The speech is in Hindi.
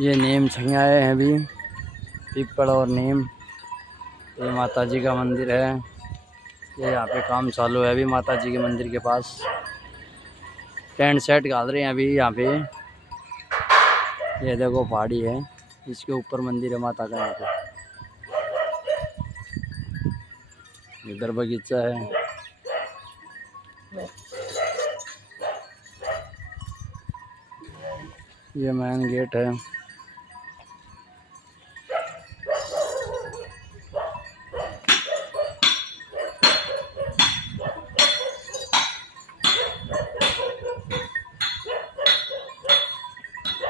ये नीम छंगाए हैं अभी, पीपल और नीम। ये माता जी का मंदिर है। ये यहाँ पे काम चालू है अभी माता जी के मंदिर के पास। टेंट सेट डाल रहे हैं अभी यहाँ पे। ये देखो पहाड़ी है, इसके ऊपर मंदिर है माता का। यहाँ पे इधर बगीचा है। ये मेन गेट है।